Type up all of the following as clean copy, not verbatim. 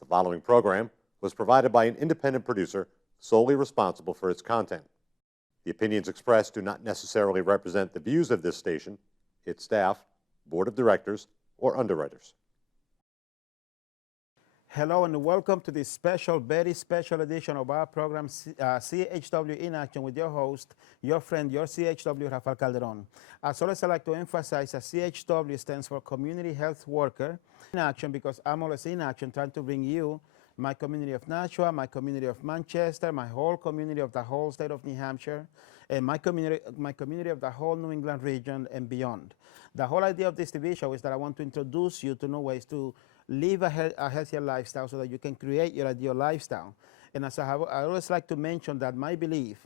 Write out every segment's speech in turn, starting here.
The following program was provided by an independent producer solely responsible for its content. The opinions expressed do not necessarily represent the views of this station, its staff, board of directors, or underwriters. Hello and welcome to this special, very special edition of our program, CHW in Action, with your host, your friend, your CHW, Rafael Calderon. As always, I like to emphasize that CHW stands for Community Health Worker in Action, because I'm always in action trying to bring you my community of Nashua, my community of Manchester, my whole community of the whole state of New Hampshire, and my community of the whole New England region and beyond. The whole idea of this TV show is that I want to introduce you to new ways to live a healthier lifestyle so that you can create your ideal lifestyle. And as I always like to mention that my belief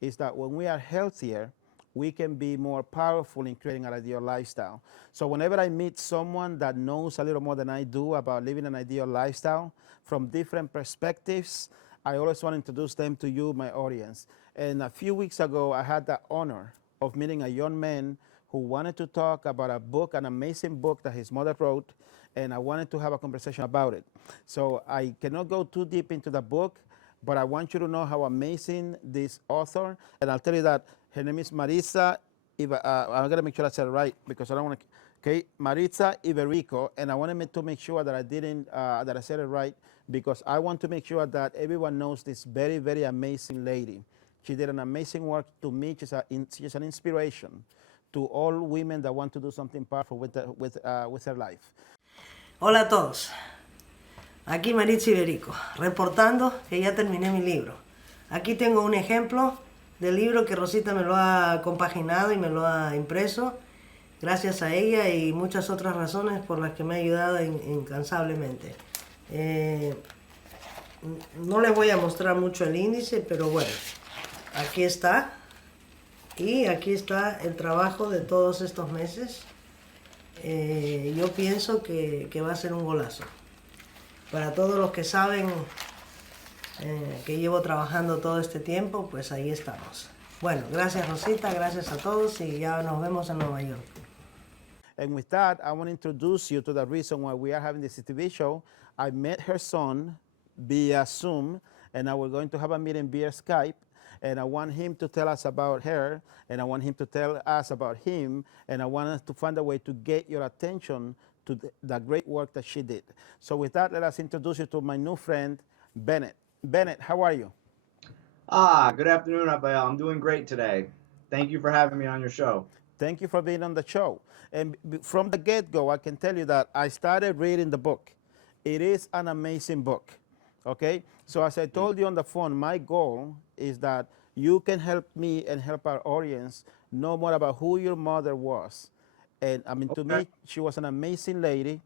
is that when we are healthier, we can be more powerful in creating an ideal lifestyle. So whenever I meet someone that knows a little more than I do about living an ideal lifestyle from different perspectives, I always want to introduce them to you, my audience. And a few weeks ago, I had the honor of meeting a young man who wanted to talk about a book, an amazing book that his mother wrote, and I wanted to have a conversation about it. So I cannot go too deep into the book, but I want you to know how amazing this author, and I'll tell you that her name is Maritza, I'm gonna make sure I said it right, because I don't wanna, okay, Maritza Iberico, and I wanted to make sure that I said it right, because I want to make sure that everyone knows this very, very amazing lady. She did an amazing work to me. She's an inspiration to all women that want to do something powerful with their life. Hola a todos, aquí Maritza Iberico, reportando que ya terminé mi libro. Aquí tengo un ejemplo del libro que Rosita me lo ha compaginado y me lo ha impreso, gracias a ella y muchas otras razones por las que me ha ayudado incansablemente. No les voy a mostrar mucho el índice, pero bueno, aquí está. Y aquí está el trabajo de todos estos meses. Yo pienso que va a ser un golazo. Para todos los que saben que llevo trabajando todo este tiempo, pues ahí estamos. Bueno, gracias Rosita, gracias a todos y ya nos vemos en Nueva York. And with that, I want to introduce you to the reason why we are having this TV show. I met her son via Zoom, and now we're going to have a meeting via Skype. And I want him to tell us about her, and I want him to tell us about him, and I want us to find a way to get your attention to the great work that she did. So with that, let us introduce you to my new friend, Bennett. Bennett, how are you? Good afternoon, Rafael. I'm doing great today. Thank you for having me on your show. Thank you for being on the show. And from the get-go, I can tell you that I started reading the book. It is an amazing book, okay? So as I told you on the phone, my goal is that you can help me and help our audience know more about who your mother was. And I mean, to me, she was an amazing lady,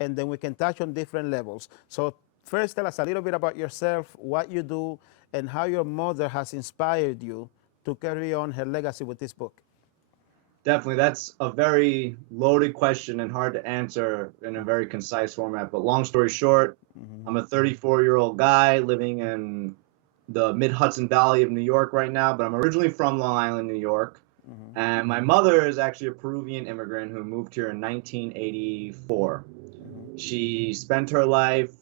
and then we can touch on different levels. So first, tell us a little bit about yourself, what you do, and how your mother has inspired you to carry on her legacy with this book. Definitely. That's a very loaded question and hard to answer in a very concise format. But long story short, I'm a 34-year-old guy living in the mid-Hudson Valley of New York right now, but I'm originally from Long Island, New York. And my mother is actually a Peruvian immigrant who moved here in 1984. She spent her life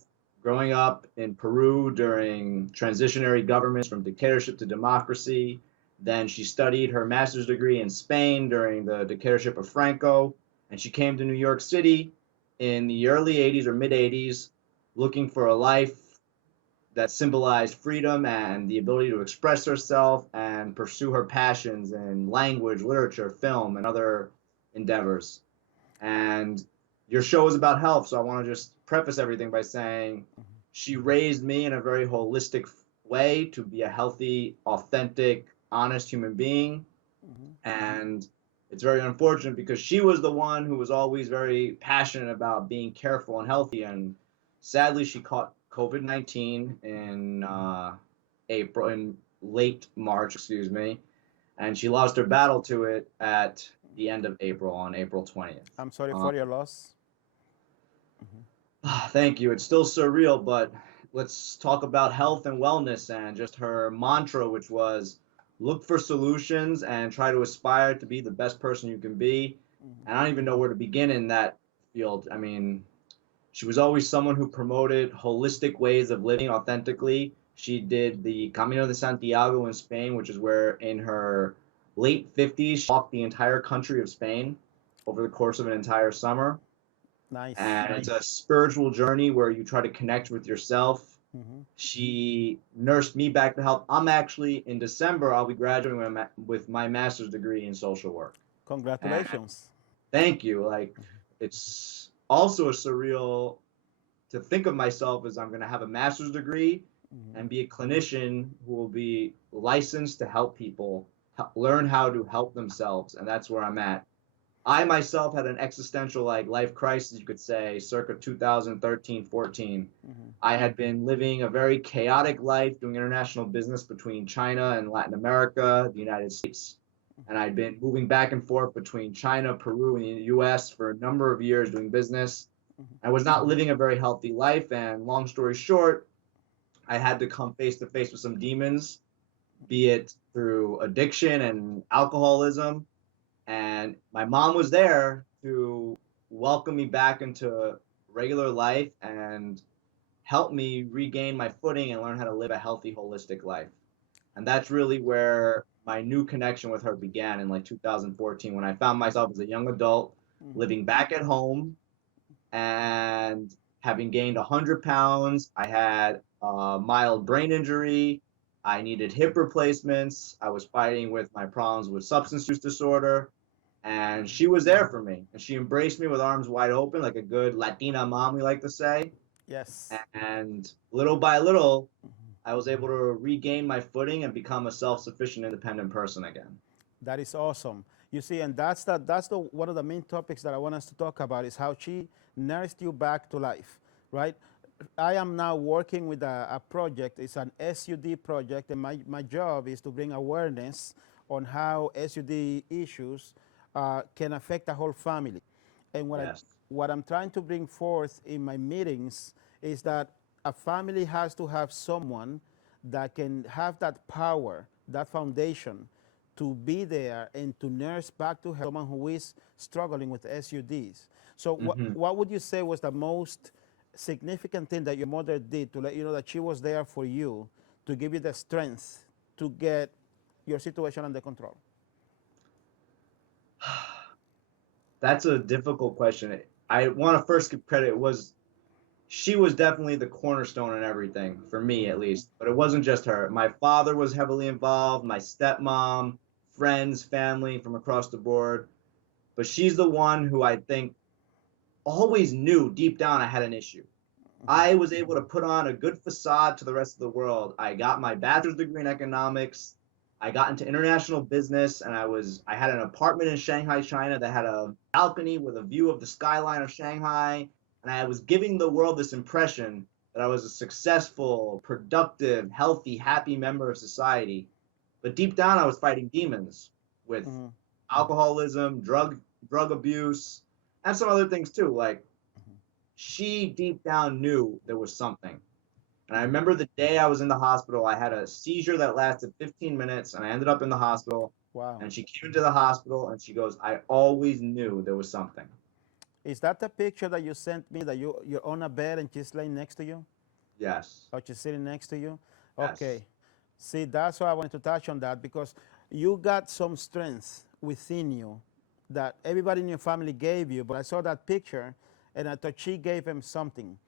growing up in Peru during transitionary governments from dictatorship to democracy. Then she studied her master's degree in Spain during the dictatorship of Franco. And she came to New York City in the early 80s or mid 80s, looking for a life that symbolized freedom and the ability to express herself and pursue her passions in language, literature, film, and other endeavors. And your show is about health, so I want to just preface everything by saying she raised me in a very holistic way to be a healthy, authentic, honest human being. And it's very unfortunate because she was the one who was always very passionate about being careful and healthy. And sadly, she caught COVID-19 in late March, and she lost her battle to it at the end of April, on April 20th. I'm sorry for your loss. Thank you. It's still surreal, but let's talk about health and wellness and just her mantra, which was look for solutions and try to aspire to be the best person you can be. And I don't even know where to begin in that field. I mean, She was always someone who promoted holistic ways of living authentically. She did the Camino de Santiago in Spain, which is where in her late 50s, she walked the entire country of Spain over the course of an entire summer. Nice. And it's a spiritual journey where you try to connect with yourself. Mhm. She nursed me back to health. I'm actually, in December, I'll be graduating with my master's degree in social work. And Congratulations. thank you. Like, it's also a surreal to think of myself as I'm going to have a master's degree and be a clinician who will be licensed to help people learn how to help themselves. And that's where I'm at. I myself had an existential life crisis, you could say, circa 2013, 14. I had been living a very chaotic life doing international business between China and Latin America, the United States. And I'd been moving back and forth between China, Peru, and the US for a number of years doing business. I was not living a very healthy life. And long story short, I had to come face to face with some demons, be it through addiction and alcoholism. And my mom was there to welcome me back into regular life and help me regain my footing and learn how to live a healthy, holistic life. And that's really where my new connection with her began in 2014, when I found myself as a young adult living back at home and having gained 100 pounds. I had a mild brain injury. I needed hip replacements. I was fighting with my problems with substance use disorder. And she was there for me. And she embraced me with arms wide open, like a good Latina mom, we like to say. Yes. And little by little, I was able to regain my footing and become a self-sufficient, independent person again. That is awesome. You see, and that's the one of the main topics that I want us to talk about is how she nursed you back to life, right? I am now working with a project. It's an SUD project, and my job is to bring awareness on how SUD issues can affect a whole family. And Yes. what I'm trying to bring forth in my meetings is that a family has to have someone that can have that power, that foundation, to be there and to nurse back to health someone who is struggling with SUDs. So what would you say was the most significant thing that your mother did to let you know that she was there for you, to give you the strength to get your situation under control? That's a difficult question. I want to first give credit. She was definitely the cornerstone in everything, for me at least. But it wasn't just her. My father was heavily involved, my stepmom, friends, family from across the board. But she's the one who I think always knew deep down I had an issue. I was able to put on a good facade to the rest of the world. I got my bachelor's degree in economics. I got into international business, and I had an apartment in Shanghai, China that had a balcony with a view of the skyline of Shanghai. And I was giving the world this impression that I was a successful, productive, healthy, happy member of society. But deep down, I was fighting demons with alcoholism, drug abuse, and some other things too. Like, she deep down knew there was something. And I remember the day I was in the hospital, I had a seizure that lasted 15 minutes, and I ended up in the hospital. Wow. And she came into the hospital, and she goes, I always knew there was something. Is that the picture that you sent me, that you're on a bed and she's laying next to you? Yes. Or she's sitting next to you? Yes. Okay. See, that's why I wanted to touch on that, because you got some strength within you that everybody in your family gave you, but I saw that picture and I thought she gave him something.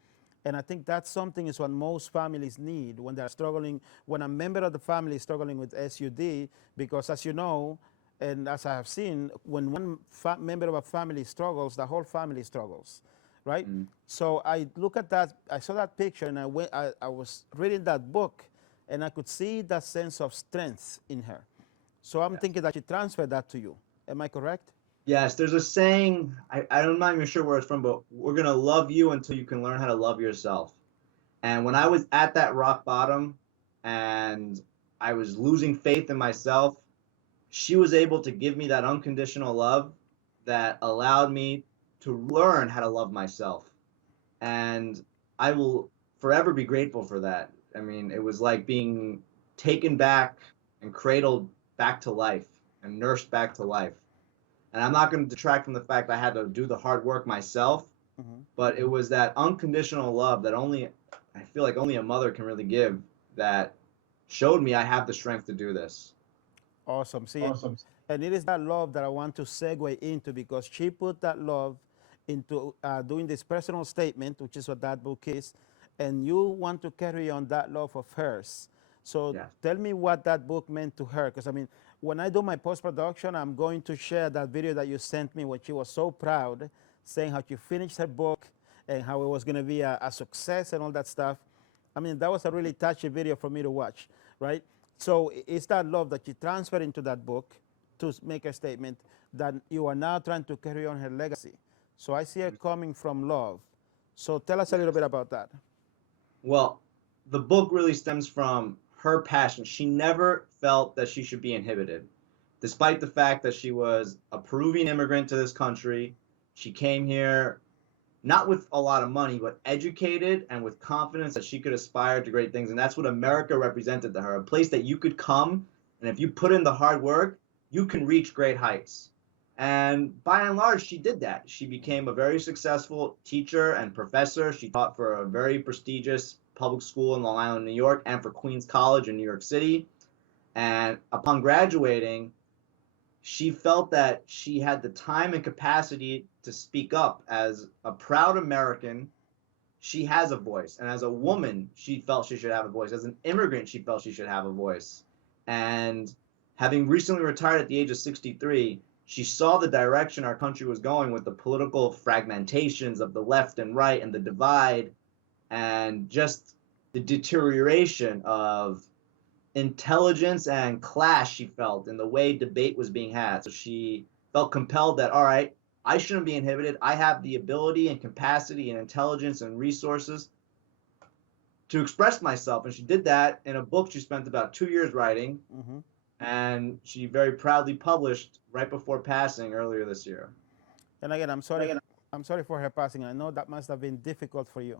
And I think that something is what most families need when they're struggling, when a member of the family is struggling with SUD, because as you know, and as I have seen, when one member of a family struggles, the whole family struggles, right? So I look at that, I saw that picture, and I was reading that book, and I could see that sense of strength in her. So I'm thinking that she transferred that to you. Am I correct? Yes, there's a saying, I'm not even sure where it's from, but we're going to love you until you can learn how to love yourself. And when I was at that rock bottom and I was losing faith in myself, she was able to give me that unconditional love that allowed me to learn how to love myself. And I will forever be grateful for that. I mean, it was like being taken back and cradled back to life and nursed back to life. And I'm not going to detract from the fact I had to do the hard work myself, but it was that unconditional love that I feel like only a mother can really give, that showed me I have the strength to do this. Awesome. See, and it is that love that I want to segue into, because she put that love into doing this personal statement, which is what that book is, and you want to carry on that love of hers. So Yes. tell me what that book meant to her, because I mean, when I do my post-production, I'm going to share that video that you sent me when she was so proud, saying how she finished her book and how it was going to be a success and all that stuff. I mean, that was a really touchy video for me to watch, right? So it's that love that she transferred into that book to make a statement that you are now trying to carry on her legacy. So I see it coming from love. So tell us a little bit about that. Well, the book really stems from her passion. She never felt that she should be inhibited. Despite the fact that she was a Peruvian immigrant to this country, she came here not with a lot of money, but educated and with confidence that she could aspire to great things. And that's what America represented to her, a place that you could come, and if you put in the hard work, you can reach great heights. And by and large, she did that. She became a very successful teacher and professor. She taught for a very prestigious public school in Long Island, New York, and for Queens College in New York City. And upon graduating, she felt that she had the time and capacity to speak up. As a proud American, she has a voice. And as a woman, she felt she should have a voice. As an immigrant, she felt she should have a voice. And having recently retired at the age of 63, she saw the direction our country was going with the political fragmentations of the left and right and the divide, and just the deterioration of intelligence and clash she felt in the way debate was being had. So she felt compelled that, all right, I shouldn't be inhibited. I have the ability and capacity and intelligence and resources to express myself. And she did that in a book she spent about 2 years writing. And she very proudly published right before passing earlier this year. And again, I'm sorry for her passing. I know that must have been difficult for you.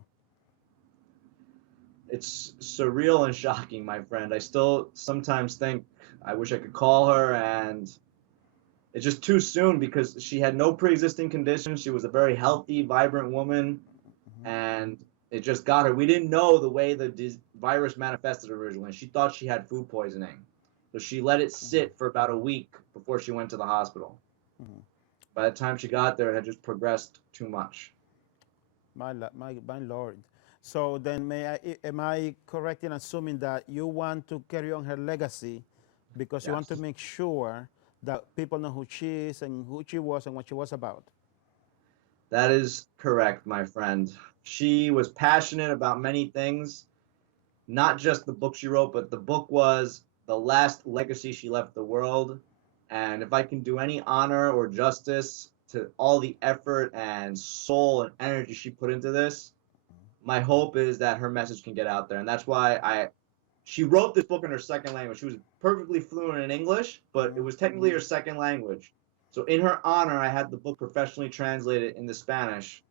It's surreal and shocking, my friend. I still sometimes think I wish I could call her, and it's just too soon, because she had no pre-existing conditions. She was a very healthy, vibrant woman, and it just got her. We didn't know the way the virus manifested originally. She thought she had food poisoning. So she let it sit for about a week before she went to the hospital. By the time she got there, it had just progressed too much. My Lord. So then am I correct in assuming that you want to carry on her legacy because you want to make sure that people know who she is and who she was and what she was about? That is correct, my friend. She was passionate about many things, not just the book she wrote, but the book was the last legacy she left the world. And if I can do any honor or justice to all the effort and soul and energy she put into this, my hope is that her message can get out there. And that's why she wrote this book in her second language. She was perfectly fluent in English, but it was technically her second language. So in her honor, I had the book professionally translated into Spanish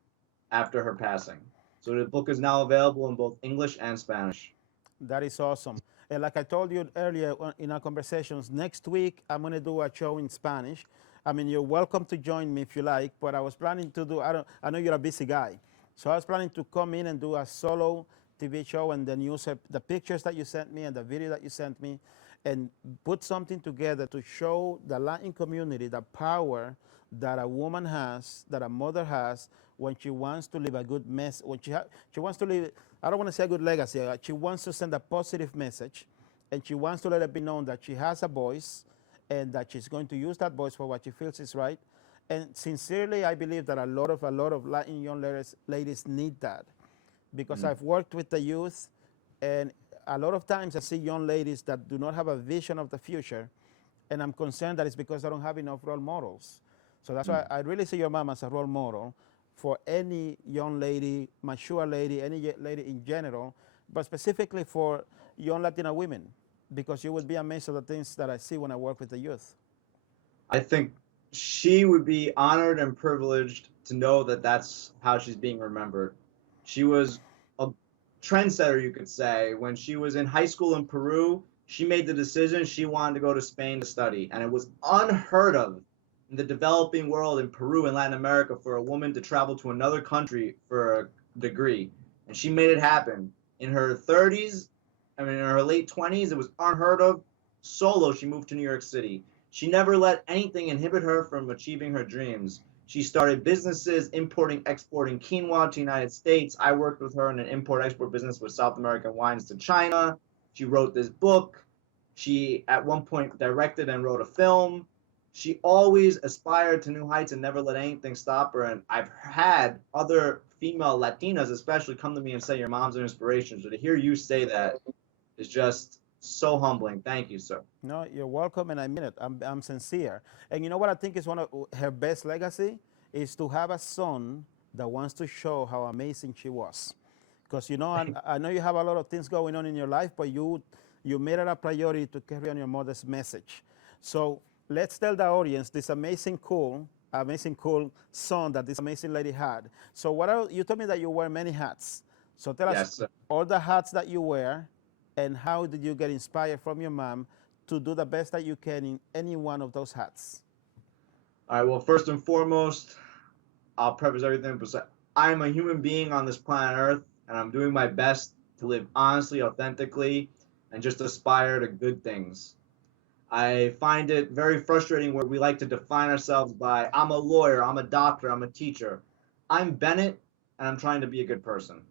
after her passing. So the book is now available in both English and Spanish. That is awesome. And like I told you earlier in our conversations, next week I'm going to do a show in Spanish. I mean, you're welcome to join me if you like, but I was planning to do, I know you're a busy guy, so I was planning to come in and do a solo TV show and then use the pictures that you sent me and the video that you sent me and put something together to show the Latin community the power that a woman has, that a mother has, when she wants to leave a good message, when she wants to leave, I don't want to say a good legacy, she wants to send a positive message, and she wants to let it be known that she has a voice and that she's going to use that voice for what she feels is right. And sincerely, I believe that a lot of Latin young ladies need that, because I've worked with the youth, and a lot of times I see young ladies that do not have a vision of the future, and I'm concerned that it's because they don't have enough role models. So that's why I really see your mom as a role model for any young lady, mature lady, any lady in general, but specifically for young Latina women, because you would be amazed at the things that I see when I work with the youth. I think she would be honored and privileged to know that that's how she's being remembered. She was a trendsetter, you could say. When she was in high school in Peru, she made the decision she wanted to go to Spain to study, and it was unheard of in the developing world in Peru and Latin America for a woman to travel to another country for a degree. And she made it happen. In her 30s, I mean, in her late 20s, it was unheard of. Solo, she moved to New York City. She never let anything inhibit her from achieving her dreams. She started businesses importing, exporting quinoa to the United States. I worked with her in an import-export business with South American wines to China. She wrote this book. She, at one point, directed and wrote a film. She always aspired to new heights and never let anything stop her. And I've had other female Latinas especially come to me and say, your mom's an inspiration. So to hear you say that is just so humbling. Thank you, sir. No, you're welcome, and I mean it. I'm sincere. And you know what I think is one of her best legacy is to have a son that wants to show how amazing she was. Because you know, I know you have a lot of things going on in your life, but you made it a priority to carry on your mother's message. So let's tell the audience this amazing cool son that this amazing lady had. So you told me that you wear many hats. So tell Yes, us sir. all the hats that you wear, and how did you get inspired from your mom to do the best that you can in any one of those hats? All right. Well, first and foremost, I'll preface everything, but I'm a human being on this planet Earth, and I'm doing my best to live honestly, authentically, and just aspire to good things. I find it very frustrating where we like to define ourselves by, I'm a lawyer, I'm a doctor, I'm a teacher. I'm Bennett, and I'm trying to be a good person.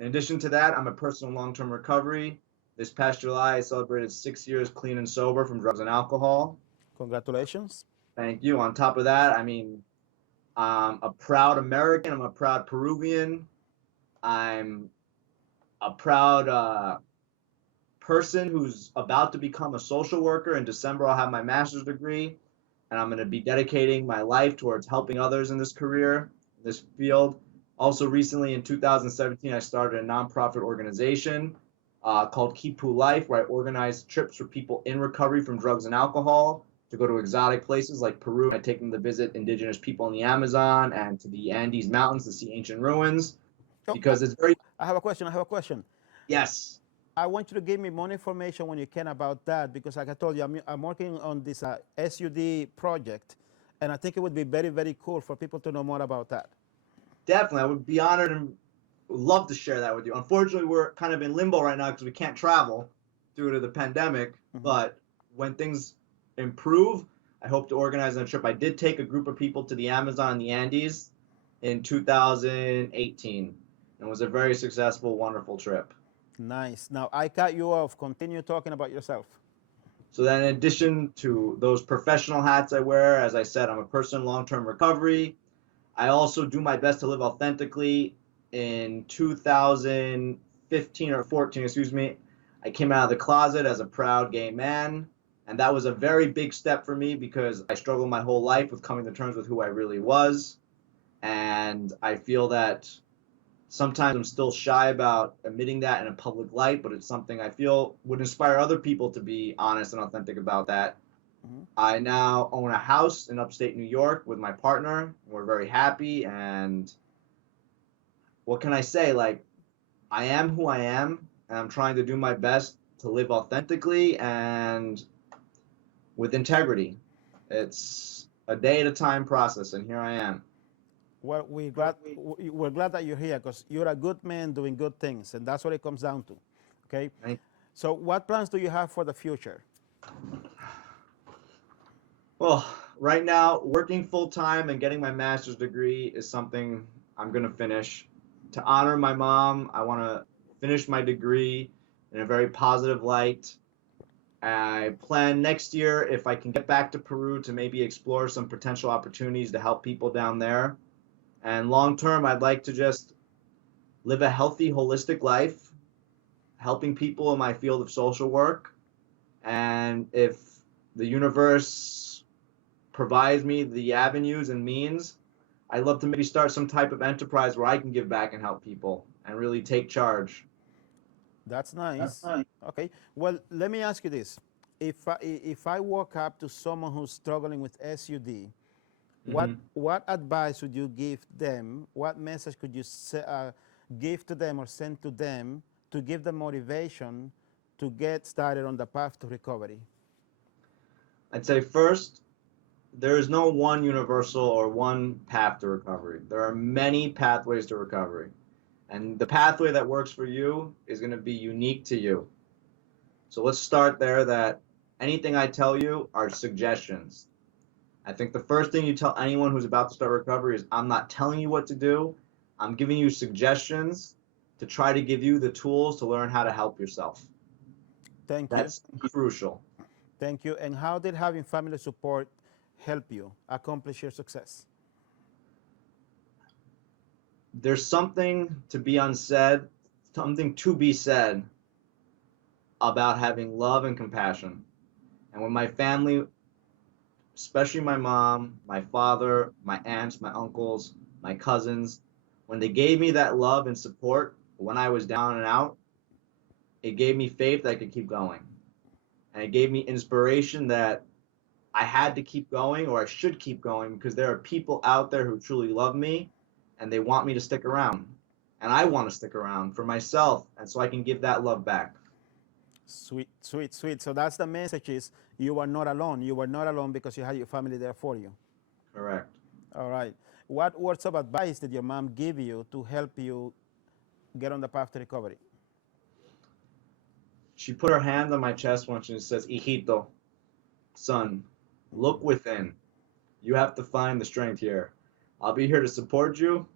In addition to that, I'm a person in long-term recovery. This past July, I celebrated 6 years clean and sober from drugs and alcohol. Congratulations. Thank you. On top of that, I mean, I'm a proud American. I'm a proud Peruvian. I'm a proud person who's about to become a social worker. In December, I'll have my master's degree, and I'm going to be dedicating my life towards helping others in this career, this field. Also, recently in 2017, I started a nonprofit organization called Kipu Life, where I organize trips for people in recovery from drugs and alcohol to go to exotic places like Peru. I take them to visit indigenous people in the Amazon and to the Andes Mountains to see ancient ruins, Oh, because it's very, I have a question. I have a question. yes. I want you to give me more information when you can about that, because like I told you, I'm working on this SUD project, and I think it would be very, very cool for people to know more about that. Definitely. I would be honored and would love to share that with you. Unfortunately, we're kind of in limbo right now because we can't travel due to the pandemic. But when things improve, I hope to organize a trip. I did take a group of people to the Amazon and the Andes in 2018. And it was a very successful, wonderful trip. Nice. Now, I cut you off. Continue talking about yourself. So then in addition to those professional hats I wear, as I said, I'm a person in long-term recovery. I also do my best to live authentically. In 2015 or 14, excuse me, I came out of the closet as a proud gay man. And that was a very big step for me because I struggled my whole life with coming to terms with who I really was. And I feel that sometimes I'm still shy about admitting that in a public light, but it's something I feel would inspire other people to be honest and authentic about that. I now own a house in upstate New York with my partner. We're very happy, and what can I say? Like, I am who I am, and I'm trying to do my best to live authentically and with integrity. It's a day at a time process, and here I am. Well, we're glad that you're here because you're a good man doing good things, and that's what it comes down to. Okay. Thank- So, what plans do you have for the future? Well, right now, working full time and getting my master's degree is something I'm going to finish. To honor my mom, I want to finish my degree in a very positive light. I plan next year, if I can get back to Peru, to maybe explore some potential opportunities to help people down there. And long term, I'd like to just live a healthy, holistic life, helping people in my field of social work. And if the universe provides me the avenues and means, I'd love to maybe start some type of enterprise where I can give back and help people and really take charge. That's nice. Okay. Well, let me ask you this: if I walk up to someone who's struggling with SUD, what advice would you give them? What message could you give to them or send to them to give them motivation to get started on the path to recovery? I'd say first, there is no one universal or one path to recovery. There are many pathways to recovery. And the pathway that works for you is going to be unique to you. So let's start there that anything I tell you are suggestions. I think the first thing you tell anyone who's about to start recovery is I'm not telling you what to do. I'm giving you suggestions to try to give you the tools to learn how to help yourself. Thank you. That's crucial. Thank you. And how did having family support help you accomplish your success? There's something to be unsaid, something to be said about having love and compassion. And when my family, especially my mom, my father, my aunts, my uncles, my cousins, when they gave me that love and support when I was down and out, it gave me faith that I could keep going. And it gave me inspiration that I had to keep going or I should keep going because there are people out there who truly love me and they want me to stick around. And I want to stick around for myself and so I can give that love back. Sweet, sweet, sweet. So that's the message is you are not alone. You were not alone because you had your family there for you. Correct. All right. What words of advice did your mom give you to help you get on the path to recovery? She put her hand on my chest once and says, Hijito, son, look within. You have to find the strength here. I'll be here to support you,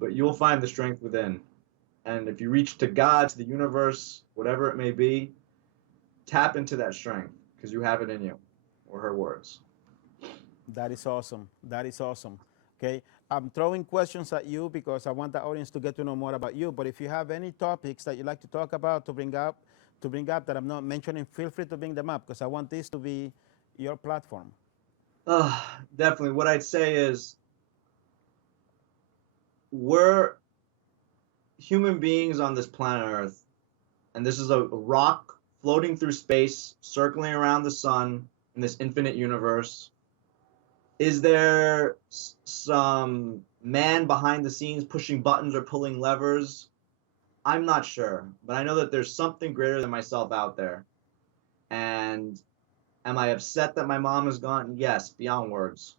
but you'll find the strength within. And if you reach to God, to the universe, whatever it may be, tap into that strength because you have it in you, were her words. That is awesome. That is awesome. Okay. I'm throwing questions at you because I want the audience to get to know more about you. But if you have any topics that you'd like to talk about, to bring up that I'm not mentioning, feel free to bring them up because I want this to be your platform. Definitely. What I'd say is we're human beings on this planet Earth, and this is a rock floating through space, circling around the sun in this infinite universe. Is there some man behind the scenes pushing buttons or pulling levers? I'm not sure, but I know that there's something greater than myself out there. And am I upset that my mom is gone? Yes, beyond words.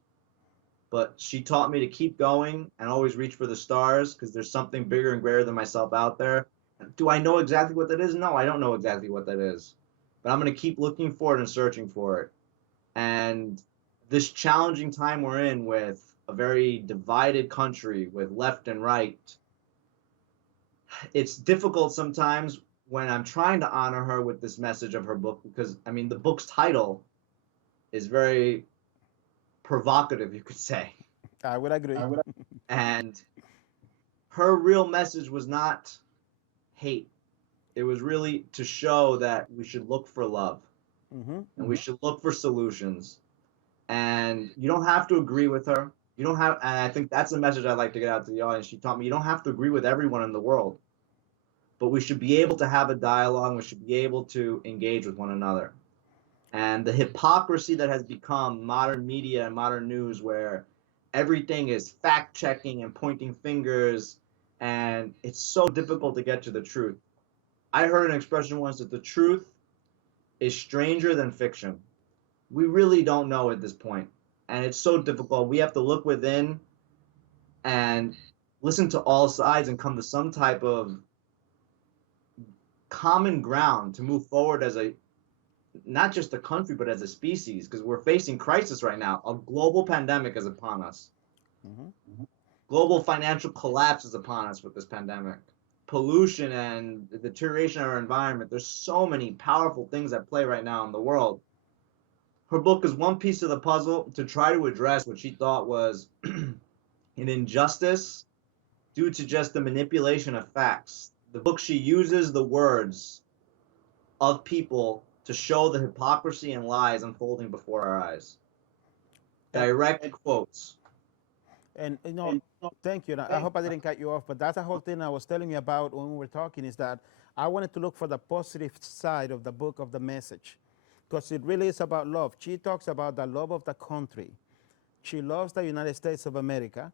But she taught me to keep going and always reach for the stars because there's something bigger and greater than myself out there. Do I know exactly what that is? No, I don't know exactly what that is. But I'm going to keep looking for it and searching for it. And this challenging time we're in with a very divided country with left and right, it's difficult sometimes when I'm trying to honor her with this message of her book because, I mean, the book's title is very provocative, you could say. I would agree. And her real message was not hate. It was really to show that we should look for love and we should look for solutions. And you don't have to agree with her. You don't have, and I think that's the message I'd like to get out to the audience. She taught me you don't have to agree with everyone in the world, but we should be able to have a dialogue. We should be able to engage with one another. And the hypocrisy that has become modern media and modern news, where everything is fact checking and pointing fingers, and it's so difficult to get to the truth. I heard an expression once that the truth is stranger than fiction. We really don't know at this point, and it's so difficult. We have to look within and listen to all sides and come to some type of common ground to move forward as a, not just a country, but as a species, because we're facing crisis right now. A global pandemic is upon us. Global financial collapse is upon us with this pandemic. Pollution and the deterioration of our environment. There's so many powerful things at play right now in the world. Her book is one piece of the puzzle to try to address what she thought was an injustice due to just the manipulation of facts. The book, she uses the words of people to show the hypocrisy and lies unfolding before our eyes. Direct quotes. And thank you. I hope I didn't cut you off, but that's the whole thing I was telling you about when we were talking is that I wanted to look for the positive side of the book, of the message, because it really is about love. She talks about the love of the country. She loves the United States of America,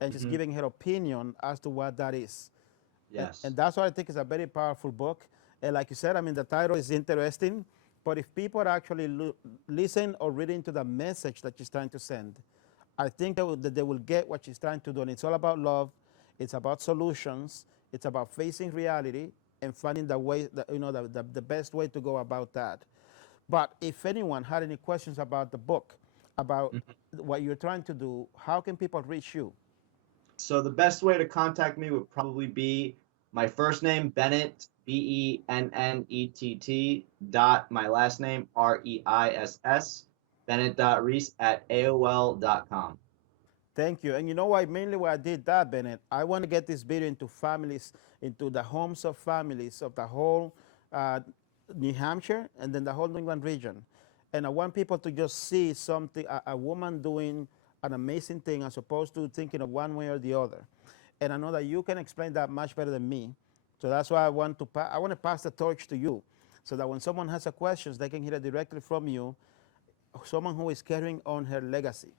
and she's giving her opinion as to what that is. Yes. And that's why I think it's a very powerful book. And like you said, I mean, the title is interesting, But if people actually listen or read into the message that she's trying to send, I think that they will get what she's trying to do. And it's all about love. It's about solutions. It's about facing reality and finding the way, the best way to go about that. But if anyone had any questions about the book, about what you're trying to do, how can people reach you? So the best way to contact me would probably be my first name, Bennett, Bennett, dot my last name, Reiss, Bennett.Reiss at AOL.com. Thank you. And you know why? Mainly why I did that, Bennett, I want to get this video into families, into the homes of families of the whole New Hampshire and then the whole New England region. And I want people to just see something, a woman doing an amazing thing as opposed to thinking of one way or the other. And I know that you can explain that much better than me. So that's why I want to pass the torch to you so that when someone has a question, they can hear it directly from you, someone who is carrying on her legacy,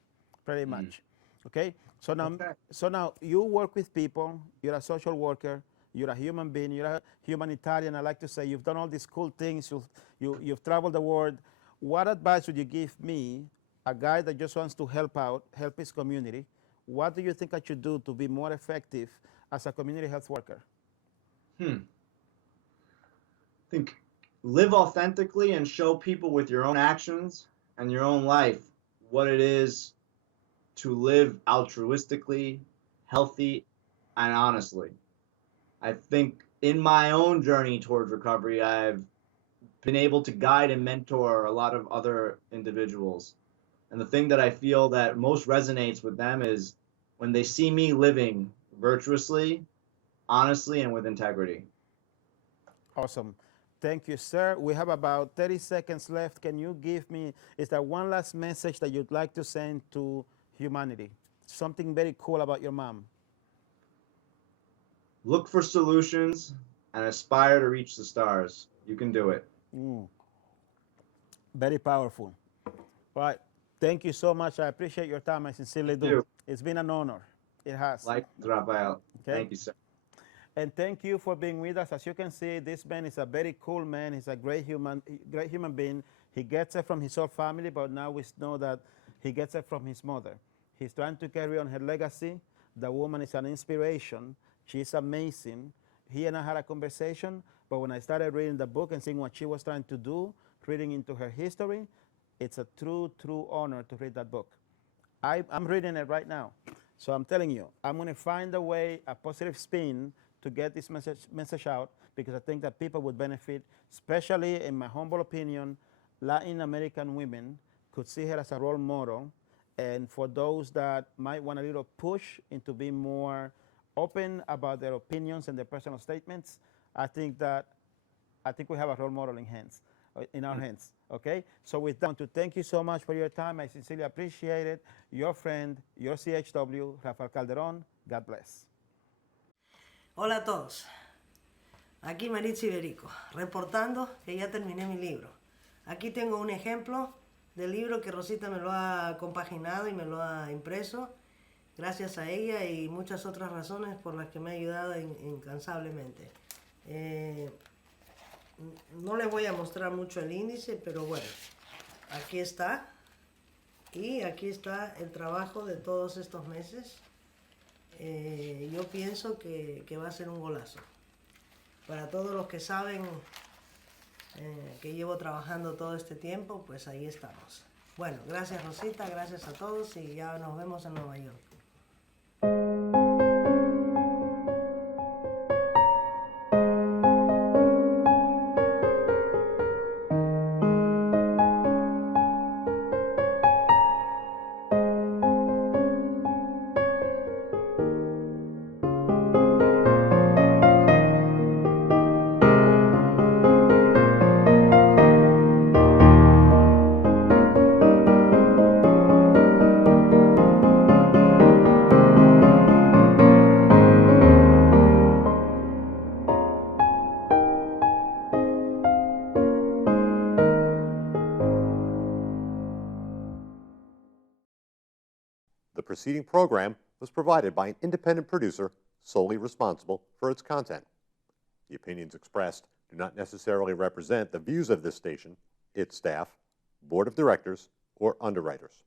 pretty much. Okay? So now you work with people, you're a social worker, you're a human being, you're a humanitarian, I like to say. You've done all these cool things, you've traveled the world. What advice would you give me, a guy that just wants to help out, help his community? What do you think I should do to be more effective as a community health worker? I think live authentically and show people with your own actions and your own life what it is to live altruistically, healthy, and honestly. I think in my own journey towards recovery, I've been able to guide and mentor a lot of other individuals. And the thing that I feel that most resonates with them is when they see me living virtuously, honestly, and with integrity. Awesome. Thank you, sir. We have about 30 seconds left. Can you give me, is there one last message that you'd like to send to humanity? Something very cool about your mom. Look for solutions and aspire to reach the stars. You can do it. Very powerful. All right. Thank you so much. I appreciate your time. I sincerely do. It's been an honor. It has. Like Rafael. Okay. Thank you, sir. And thank you for being with us. As you can see, this man is a very cool man. He's a great human being. He gets it from his whole family, but now we know that he gets it from his mother. He's trying to carry on her legacy. The woman is an inspiration. She's amazing. He and I had a conversation, but when I started reading the book and seeing what she was trying to do, reading into her history, it's a true, true honor to read that book. I'm reading it right now. So I'm telling you, I'm going to find a way, a positive spin to get this message out, because I think that people would benefit, especially in my humble opinion, Latin American women could see her as a role model. And for those that might want a little push into being more open about their opinions and their personal statements, I think we have a role model in our hands. Okay? So with that, I want to thank you so much for your time. I sincerely appreciate it. Your friend, your CHW, Rafael Calderon. God bless. Hola a todos. Aquí Maritza Iberico, reportando que ya terminé mi libro. Aquí tengo un ejemplo del libro que Rosita me lo ha compaginado y me lo ha impreso. Gracias a ella y muchas otras razones por las que me ha ayudado incansablemente. No les voy a mostrar mucho el índice, pero bueno, aquí está. Y aquí está el trabajo de todos estos meses. Yo pienso que va a ser un golazo. Para todos los que saben que llevo trabajando todo este tiempo, pues ahí estamos. Bueno, gracias Rosita, gracias a todos y ya nos vemos en Nueva York. The preceding program was provided by an independent producer solely responsible for its content. The opinions expressed do not necessarily represent the views of this station, its staff, board of directors, or underwriters.